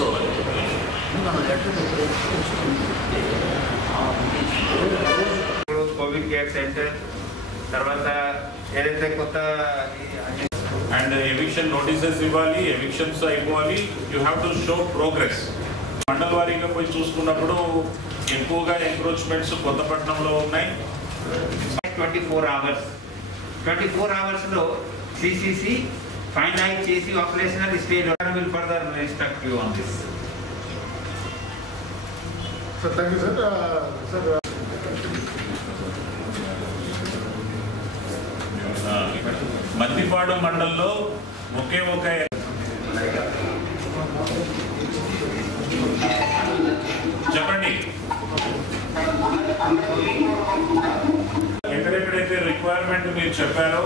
తీసుకోవాలి. మనం letter Covid care centre తర్వాత ఏదైతే కొత్త అండ్ ఎవిక్షన్ నోటీసెస్ ఇవ్వాలి, ఎవిక్షన్స్ అయిపోవాలి. You have to show progress. మండల వారీగా పోయి చూసుకున్నప్పుడు ఎక్కువగా ఎంక్రోచ్మెంట్స్ కొత్తపట్నంలో ఉన్నాయి. 24 అవర్స్లో సిసిసి ఫైనలైజ్ చేసి operational stage will further instruct you on this. Sir, thank you, sir. Sir. Maddipadu మండలంలో ఒకే ఒక చెప్పండి. ఎక్కడెక్కడైతే రిక్వైర్మెంట్ మీరు చెప్పారో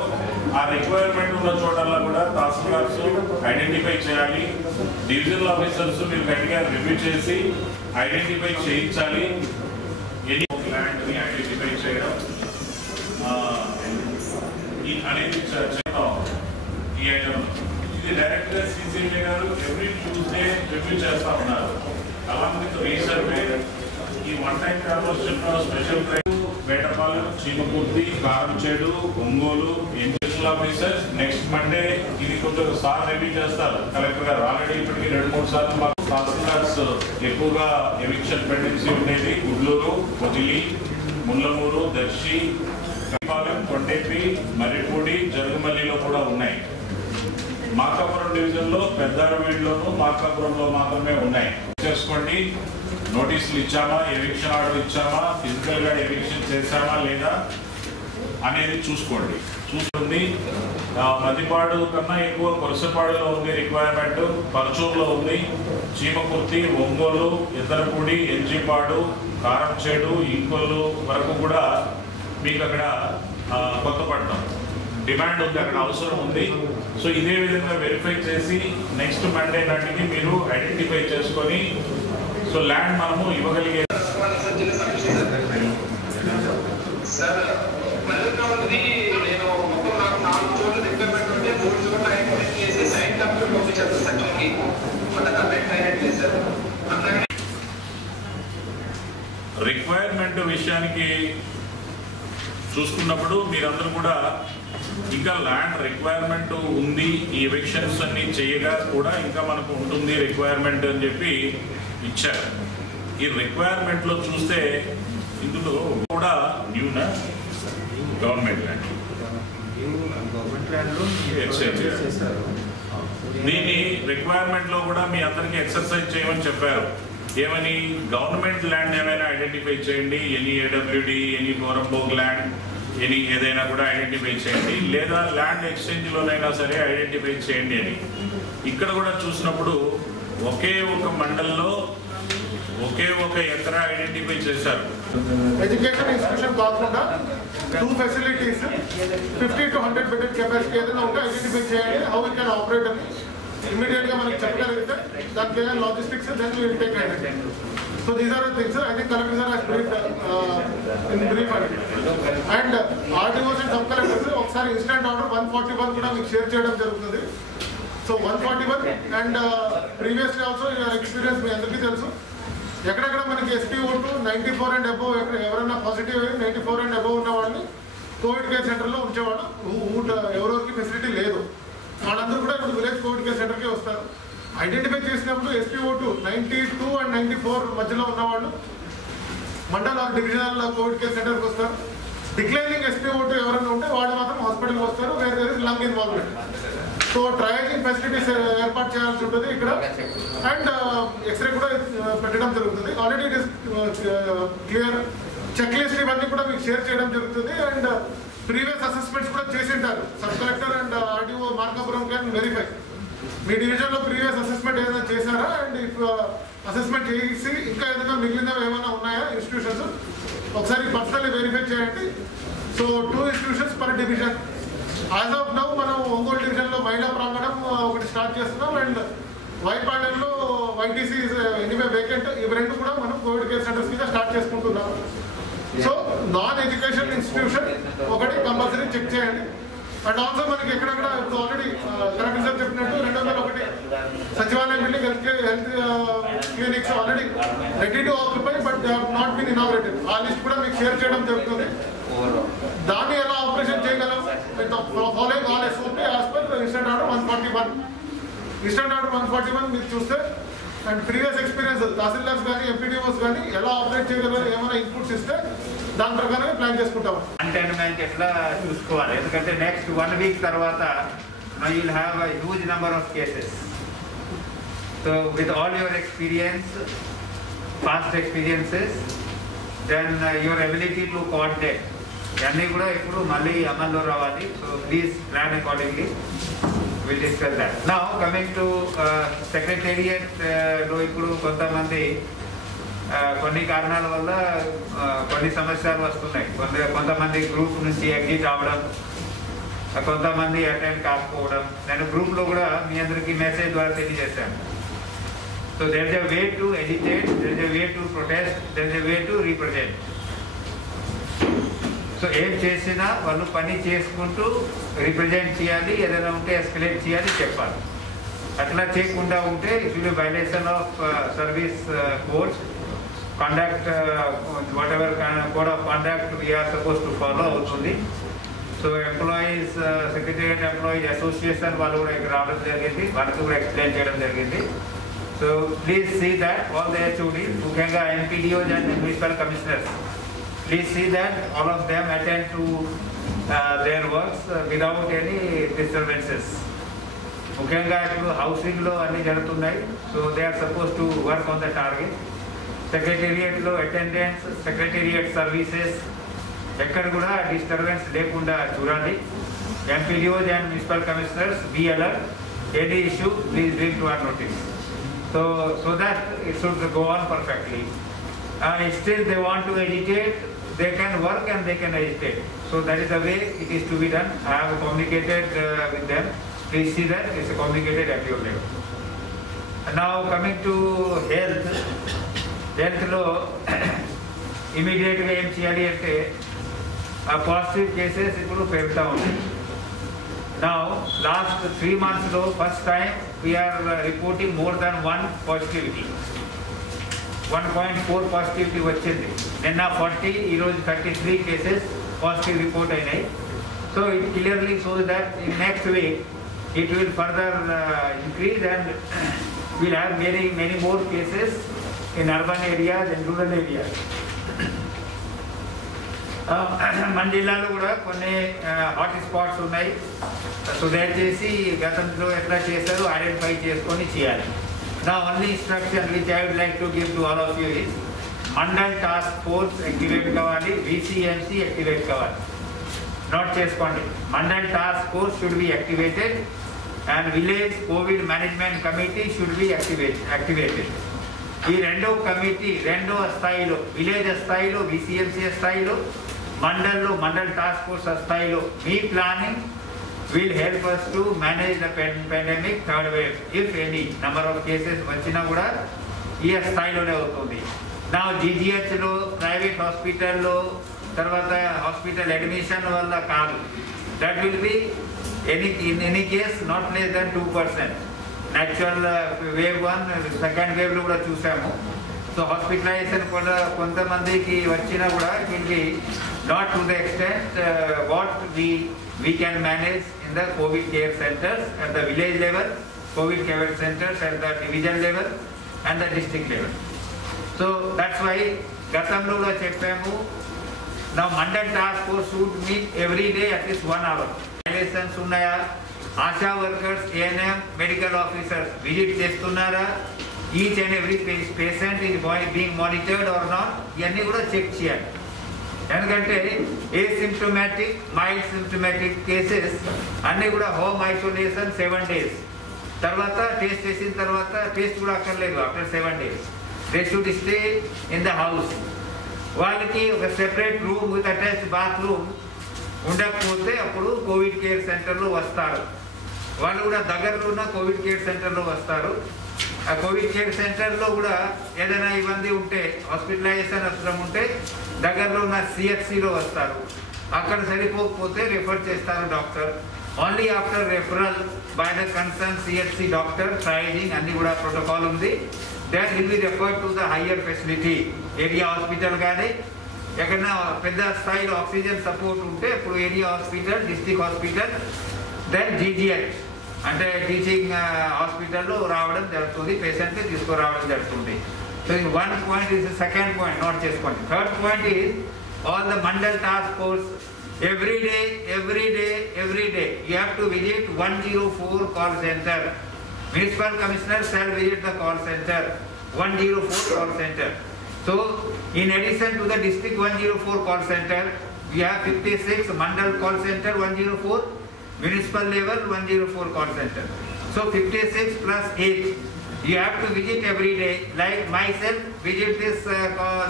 ఆ రిక్వైర్మెంట్ ఉన్న చోటల్లో కూడా తహసీల్దార్స్ ఐడెంటిఫై చేయాలి. డివిజనల్ ఆఫీసర్స్ మీరు గట్టిగా రివ్యూ చేసి ఐడెంటిఫై చేయించాలి. ఎనీ ల్యాండ్ని ఐడెంటిఫై చేయడం అనేది ఈ ఐటమ్ ఇది డైరెక్ట్గా సిసిఎంఏ గారు ఎవ్రీ ట్యూస్డే రివ్యూ చేస్తా ఉన్నారు. అలాంగ్ విత్ రీసర్వే ఈ one time conversation special train Vetapalem, Chimakurthi, Karamchedu, Ongole inspection officers next Monday ఇది కొంచెం సార్ రివ్యూ చేస్తారు. కలెక్టర్ గారు ఆల్రెడీ ఇప్పటికీ 2-3 సార్లు మాకు తహసీల్దార్స్ ఎక్కువగా ఎవిక్షన్ పెండెన్సీ ఉండేది. గుడ్లూరు, పొదిలి, ముల్లమూరు, దర్శి, పాలెం, కొండేపి, మర్రిపూడి, జరుగుమల్లిలో కూడా ఉన్నాయి. మార్కాపురం డివిజన్లో పెద్దారవీడులోను మార్కాపురంలో మాత్రమే ఉన్నాయి. చేసుకోండి. నోటీసులు ఇచ్చామా, ఎవిక్షన్ ఆర్డర్ ఇచ్చామా, ఫిజికల్గా ఎవిక్షన్ చేశామా లేదా అనేది చూసుకోండి. చూస్తుంది మద్దిపాడు కన్నా ఎక్కువ కొరసపాడులో ఉంది రిక్వైర్మెంట్, పరచూరులో ఉంది, చీమకుర్తి, ఒంగోలు, ఇద్దరపూడి, ఎన్జిపాడు, కారంచేడు, ఇంకొల్లు వరకు కూడా మీకు అక్కడ కొత్తపట్నం డిమాండ్ ఉంది, అక్కడ అవసరం ఉంది. సో ఇదే విధంగా వెరిఫై చేసి నెక్స్ట్ మండే నాటికి మీరు ఐడెంటిఫై చేసుకొని సో ల్యాండ్ మనము ఇవ్వగలిగే రిక్వైర్మెంట్ విషయానికి చూసుకున్నప్పుడు మీరందరూ కూడా ఇంకా ల్యాండ్ రిక్వైర్మెంట్ ఉంది, ఈ ఎవిక్షన్స్ అన్ని చేయగా కూడా ఇంకా మనకు ఉంటుంది రిక్వైర్మెంట్ అని చెప్పి ఇచ్చారు. ఈ రిక్వైర్మెంట్లో చూస్తే ఇందులో కూడా న్యూనా గవర్నమెంట్ ల్యాండ్ దీని రిక్వైర్మెంట్లో కూడా మీ అందరికీ ఎక్సర్సైజ్ చేయమని చెప్పారు. ఏమని గవర్నమెంట్ ల్యాండ్ ఏమైనా ఐడెంటిఫై చేయండి, any AWD, any ఫోరంబోగ్ land, any ఏదైనా కూడా ఐడెంటిఫై చేయండి, లేదా ల్యాండ్ ఎక్స్చేంజ్లోనైనా సరే ఐడెంటిఫై చేయండి అని. ఇక్కడ కూడా చూసినప్పుడు ఒకే ఒక మండలంలో ఒకే ఒక ఎకరా ఐడెంటిఫై చేశారు. ఎడ్యుకేషన్ ఇన్స్టిట్యూషన్ కాకుండా 2 facilities 50 to 100 బెడ్ కెపాసిటీ ఏదైనా ఉంటే ఐడెంటిఫై చేయండి. హౌ వీ కెన్ ఆపరేట్ అని ఇమీడియట్ గా మనకి చెప్పగలిగితే దానికి ఏదైనా logistics then will take identity. So these are the things I think collector sir has briefed in brief and RDOs and sub collectors ఒకసారి ఇన్స్టెంట్ ఆర్డర్ 141 కూడా మీకు షేర్ చేయడం జరుగుతుంది. So 141 and previously also your experience మీ అందరికీ తెలుసు. ఎక్కడెక్కడ మనకి SPO2 94 అండ్ అబోవ్ ఎవరైనా పాజిటివ్ 94 అండ్ అబోవ్ ఉన్న వాళ్ళని కోవిడ్ కేర్ సెంటర్లో ఉంచేవాళ్ళు. ఎవరెవరికి ఫెసిలిటీ లేదు వాళ్ళందరూ కూడా ఇప్పుడు విలేజ్ కోవిడ్ కేర్ సెంటర్కి వస్తారు. ఐడెంటిఫై చేసినప్పుడు SPO2 92 అండ్ 94 మధ్యలో ఉన్నవాళ్ళు మండల డివిజనల్ కోవిడ్ కేర్ సెంటర్కి వస్తారు. డిక్లైనింగ్ SPO2 ఎవరైనా ఉంటే వాళ్ళు మాత్రం హాస్పిటల్కి వస్తారు. వేరే వేరే lung involvement. So triaging facilities ఏర్పాటు చేయాల్సి ఉంటుంది ఇక్కడ. అండ్ ఎక్స్రే కూడా పెట్టడం జరుగుతుంది. Already it is clear check list ఇవన్నీ కూడా మీకు షేర్ చేయడం జరుగుతుంది. అండ్ ప్రీవియస్ అసెస్మెంట్స్ కూడా చేసి ఉంటారు. Sub collector and RDO Markapuram can verify మీ డివిజన్లో ప్రీవియస్ అసెస్మెంట్ ఏదైనా చేశారా, అండ్ ఇఫ్ అసెస్మెంట్ చేసి ఇంకా ఏదైనా మిగిలినవి ఏమైనా ఉన్నాయా ఇన్స్టిట్యూషన్స్ ఒకసారి పర్సనల్లీ వెరిఫై చేయండి. So 2 institutions per division. As of now మనం ఒంగోలు డివిజన్లో మహిళా ప్రాంగణం ఒకటి స్టార్ట్ చేస్తున్నాం. అండ్ వైపాడెంలో వైటీసీ ఎనీవే వేకెంట్. ఇవి 2 కూడా మనం కోవిడ్ కేర్ సెంటర్స్ కింద స్టార్ట్ చేసుకుంటున్నాము. సో నాన్ ఎడ్యుకేషన్ ఇన్స్టిట్యూషన్ ఒకటి కంపల్సరీ చెక్ చేయండి. అండ్ ఆల్సో మనకి ఎక్కడెక్కడ ఇప్పుడు ఆల్రెడీ కలెక్టర్ సార్ చెప్పినట్టు 201 సచివాలయం building health already ready to occupy but they have not been inaugurated. ఆ లిస్ట్ కూడా మీకు షేర్ చేయడం జరుగుతుంది. దాన్ని ఎలా ఆపరేషన్ చేయగలం following all SOP as per instant order 141. Instant order 141 మీరు చూస్తే అండ్ ప్రీవియస్ ఎక్స్పీరియన్స్ తహసీల్దార్స్ కానీ ఎంపీడీఓస్ కానీ ఎలా ఆపరేట్ చేయగలరు ఏమైనా ఇన్పుట్స్ ఇస్తే దాని ప్రకారంగా ప్లాన్ చేసుకుంటాం. కంటైన్మెంట్ ఎట్లా చూసుకోవాలి, ఎందుకంటే నెక్స్ట్ 1 వీక్ తర్వాత you will have a huge number of cases. So with all your experience, past experiences, then your ability to coordinate అన్నీ కూడా ఇప్పుడు మళ్ళీ అమల్లో రావాలి. So please plan accordingly. We'll discuss that. Now coming to secretariat లో ఇప్పుడు కొంతమంది కొన్ని కారణాల వల్ల కొన్ని సమస్యలు వస్తున్నాయి. కొంతమంది గ్రూప్ నుంచి ఎగ్జిట్ అవ్వడం, కొంతమంది అటెండ్ కాకపోవడం. నేను గ్రూప్లో కూడా మీ అందరికీ మెసేజ్ ద్వారా తెలియజేశాను. So there is a way to educate, there is a way to protest, there is a way to represent. So ఏం చేసినా వాళ్ళు పని చేసుకుంటూ రిప్రజెంట్ చేయాలి, ఏదైనా ఉంటే ఎస్కలేట్ చేయాలి, చెప్పాలి. అట్లా చేయకుండా ఉంటే it will be violation of service codes conduct, whatever code of conduct we are suppose to follow అవుతుంది. So employees, secretariat employees association వాళ్ళు కూడా ఇక్కడ రావడం జరిగింది, వాళ్ళకి కూడా ఎక్స్ప్లెయిన్ చేయడం జరిగింది. So please see that all the HOD, ముఖ్యంగా MPDOs and municipal commissioners, please see that all of them attend to their works without any disturbances. ముఖ్యంగా ఇప్పుడు హౌసింగ్లో అన్నీ జరుగుతున్నాయి. So they are suppose to work on the target. సెక్రటేరియట్లో attendance, secretariat services ఎక్కడ కూడా disturbance లేకుండా చూడాలి. MPDOs and municipal commissioners, be alert. Any issue, please bring to our notice. So that it should go on perfectly. Still they want to agitate, they can work and they can agitate. So that is the way it is to be done. I have communicated with them. Please see that it's communicated at your level. Now coming to health law, immediate గా ఏం చేయాలి అంటే positive cases ఇప్పుడు పెరుగుతూ ఉన్నాయి. Now last 3 months లో first time we are reporting more than 1 positivity. 1.4 positivity వచ్చింది. నిన్న 40, ఈరోజు 33 కేసెస్ పాజిటివ్ రిపోర్ట్ అయినాయి. So it clearly shows that in next week it will further increase and will have many more cases in urban areas and rural areas. మన జిల్లాలో కూడా కొన్ని hot spots ఉన్నాయి. So దయచేసి గతంలో ఎట్లా చేశారో ఐడెంటిఫై చేసుకొని చేయాలి. Now only instruction which I would like to give to all of you is Mandal Task Force activate kavali, VCMC activate kavali. Not చేసుకోండి. Mandal Task Force should be activated and Village COVID Management Committee should be activated. ఈ రెండో committee రెండో స్థాయిలో, village స్థాయిలో, VCMC స్థాయిలో, మండల్లో mandal task force స్థాయిలో మీ planning will help us to manage the pandemic third wave. If any number of cases వచ్చినా కూడా ఈ స్థాయిలోనే అవుతుంది. నా GGHలో, ప్రైవేట్ హాస్పిటల్లో, తర్వాత హాస్పిటల్ అడ్మిషన్ వల్ల కాదు. That will be in any case not less than 2%. Natural wave 1, second వేవ్లో కూడా చూసాము. సో హాస్పిటలైజేషన్ కూడా కొంతమందికి వచ్చినా కూడా it will be not to the extent what we can manage in the COVID care centers at the village level, COVID care centers at the division level and the district level. So that's why gatamlo kuda cheppamu. Now Mandal Task Force should meet every day at least 1 hour. Violations unnaya, ASHA workers, ANM, medical officers visit chestunnara, each and every patient is being monitored or not, iyanni kuda check cheyali. ఎందుకంటే ఏసిమ్టోమాటిక్, mild symptomatic cases అన్నీ కూడా home isolation 7 days తర్వాత test చేసిన తర్వాత test కూడా అక్కర్లేదు. After 7 days they should stay in the house. వాళ్ళకి ఒక separate room with attached bathroom ఉండకపోతే అప్పుడు కోవిడ్ కేర్ సెంటర్లో వస్తారు. వాళ్ళు కూడా దగ్గరలో ఉన్న కోవిడ్ కేర్ సెంటర్లో వస్తారు. ఆ కోవిడ్ కేర్ సెంటర్లో కూడా ఏదైనా ఇబ్బంది ఉంటే, హాస్పిటలైజేషన్ అవసరం ఉంటే దగ్గరలో ఉన్న CHCలో వస్తారు. అక్కడ సరిపోకపోతే రిఫర్ చేస్తారు doctor. Only after referral by the concerned CHC doctor, triaging and the protocol undi, then will be referred to the higher facility, area hospital gaani, ekana pedda style oxygen support unte appudu area hospital, district hospital, then GGH ante teaching hospital lo raavadam jarugutundi, patient ni teesko raavadam jarugutundi. So one point is the second point, not just point. Third point is all the mandal task force. Every day, you have to visit 104 call center. Municipal commissioner shall visit the call center, 104 call center. So, in addition to the district 104 call center, we have 56 mandal call center 104, municipal level 104 call center. So, 56 plus 8, you have to visit every day. Like myself, visit this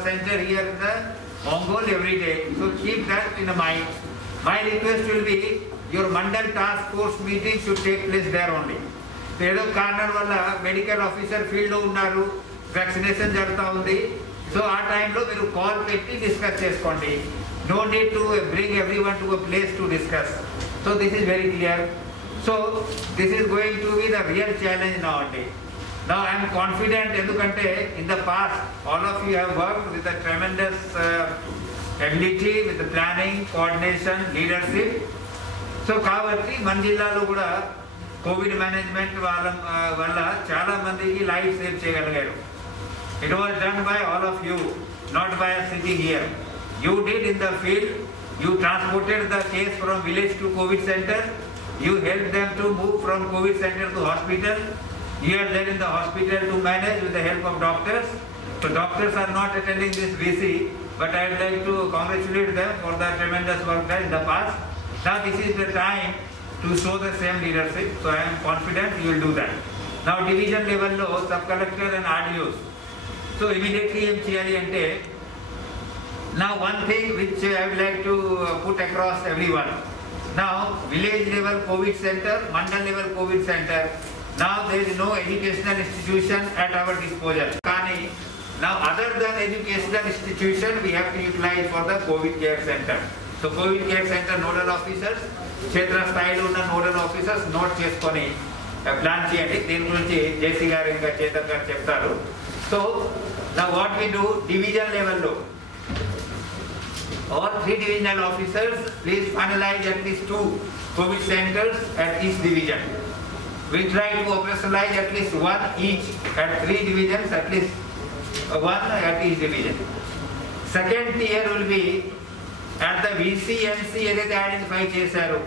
center here in the Ongole every day. So keep that in mind. My request will be your mandal task force meeting should take place there only. Edo karanam valla medical officer field lo unnaru, vaccination jaruta undi. So aa time lo meeru call petti discuss cheskondi. No need to bring everyone to a place to discuss. So this is very clear. So this is going to be the real challenge nowadays. Now I am confident endukante in the past all of you have worked with a tremendous ability, with the planning, coordination, leadership. So kabatti మన జిల్లాలో కూడా Covid management వల్ల చాలా మందికి life save చేయగలిగారు. It was done by all of you, not by us sitting here. You did in the field, you transported the case from village to COVID center, you helped them to move from COVID center to hospital. You are there in the hospital to manage with the help of doctors. So doctors are not attending this VC, but I would like to congratulate them for the tremendous work done in the past. Now this is the time to show the same leadership. So I am confident you will do that. Now division level lo sub-collector and RDOs. So immediately em cheyali ante, now one thing which I would like to put across everyone. Now village level COVID center, mandal level COVID center. Now there is no educational institution at our disposal. Now other than educational institution, we have to utilize for the COVID care center. So COVID care center nodal officers, క్షేత్ర స్థాయిలో ఉన్న nodal officers note చేసుకొని plan చేయండి. దీని గురించి జేసీ గారు ఇంకా చేతన్ గారు చెప్తారు. సో నా వాట్ వి డూ డివిజన్ లెవెల్లో all 3 divisional officers please finalize at least 2 COVID centers at each division. We try to operationalize at least 1 each at 3 divisions, at least 1 at each division. Second tier will be at the VCMC ఏదైతే identify చేశారు.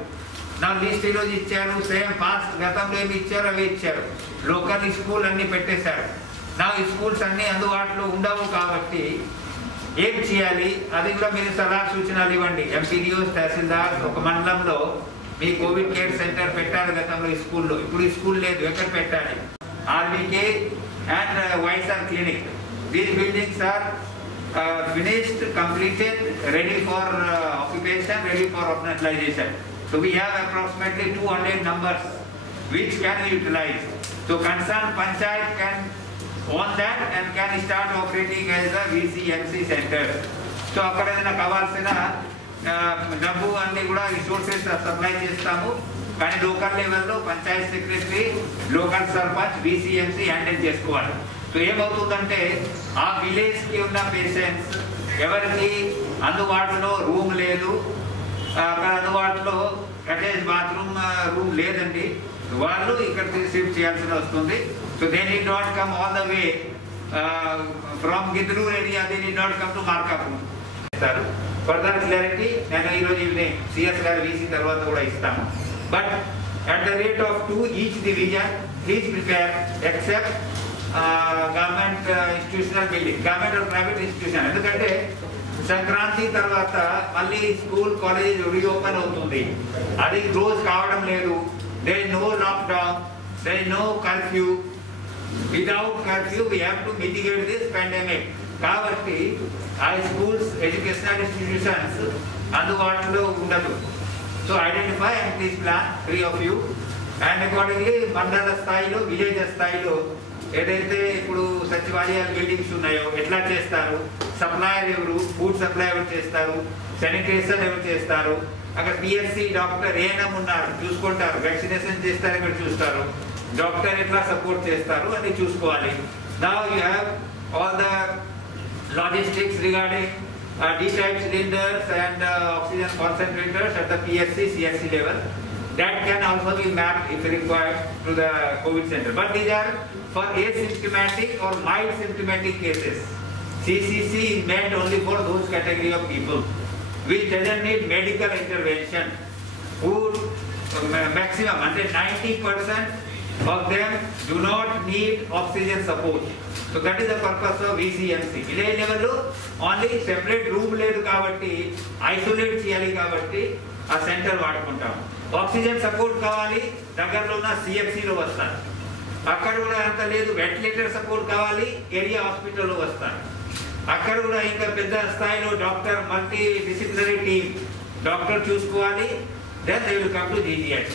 నా list ఈరోజు ఇచ్చారు, same past గతంలో ఏమి ఇచ్చారో అవి ఇచ్చారు. లోకల్ స్కూల్ అన్ని పెట్టేశారు. నా ఈ స్కూల్స్ అన్ని అందుబాటులో ఉండవు కాబట్టి ఏం చేయాలి అది కూడా మీరు సలహా సూచనలు ఇవ్వండి. ఎంపీడీఓస్, తహసీల్దార్ ఒక మండలంలో మీ కోవిడ్ కేర్ సెంటర్ పెట్టారు గతంలో ఈ స్కూల్లో, ఇప్పుడు ఈ స్కూల్ లేదు, ఎక్కడ పెట్టాలి? RBK and YSR clinic, these buildings are finished, completed, ready for occupation, ready for operationalization. So we have approximately 200 numbers which can be utilized. So concerned panchayat can own that and can start operating as a VCMC center. So akkada edana kavalsina డబ్బు అన్ని కూడా resources supply చేస్తాము, కానీ local లెవెల్లో Panchayat secretary, local sarpanch, VCMC handle చేసుకోవాలి. So ఏమవుతుందంటే ఆ విలేజ్కి ఉన్న పేషెంట్స్ ఎవరికి అందుబాటులో రూమ్ లేదు, అక్కడ అందుబాటులో అటాచ్ బాత్రూమ్ రూమ్ లేదండి, వాళ్ళు ఇక్కడ షిఫ్ట్ చేయాల్సి వస్తుంది. So they need not come all the way from Giddalur area, they need not come to Markapur. Further clarity నేను ఈరోజు ఈవినింగ్ సిఎస్ గారు VC తర్వాత కూడా ఇస్తాను. But at the rate of 2 each division please prepare except government institutional building, government or private institution. ఎందుకంటే సంక్రాంతి తర్వాత మళ్ళీ school college reopen అవుతుంది, అది క్లోజ్ కావడం లేదు. There is no lockdown, there is no curfew. Without curfew we have to mitigate this pandemic. కాబట్టి ఆ schools, educational institutions అందుబాటులో ఉండదు. So identify and please plan 3 of you and accordingly మండల స్థాయిలో, విలేజ్ స్థాయిలో ఏదైతే ఇప్పుడు సచివాలయాల బిల్డింగ్స్ ఉన్నాయో ఎట్లా చేస్తారు, సప్లయర్ ఎవరు, ఫుడ్ సప్లై ఎవరు చేస్తారు, శానిటేషన్ ఎవరు చేస్తారు, అక్కడ పిఎస్సి డాక్టర్ ఏఎన్ఎం ఉన్నారు, చూసుకుంటారు, వ్యాక్సినేషన్ చేస్తారు, ఇక్కడ చూస్తారు, డాక్టర్ ఎట్లా సపోర్ట్ చేస్తారు అని చూసుకోవాలి. Now you have all the logistics regarding D-type cylinders and oxygen concentrators at the PSC, CSC level. That can also be mapped if required to the COVID center. But these are for asymptomatic or mild symptomatic cases. CCC is meant only for those category of people which doesn't need medical intervention, who maximum until 90% of them do not need oxygen support. So that is the purpose of VCMC. Village level lo only separate room ledu kabatti isolate cheyali kabatti aa center vadukuntam. Oxygen support kavali దగ్గరలో ఉన్న CFC లో వస్తారు, అక్కడ కూడా అంత లేదు, ventilator support కావాలి area హాస్పిటల్లో వస్తారు, అక్కడ కూడా ఇంకా పెద్ద స్థాయిలో doctor multi disciplinary team doctor చూసుకోవాలి. Then they will come to GGH.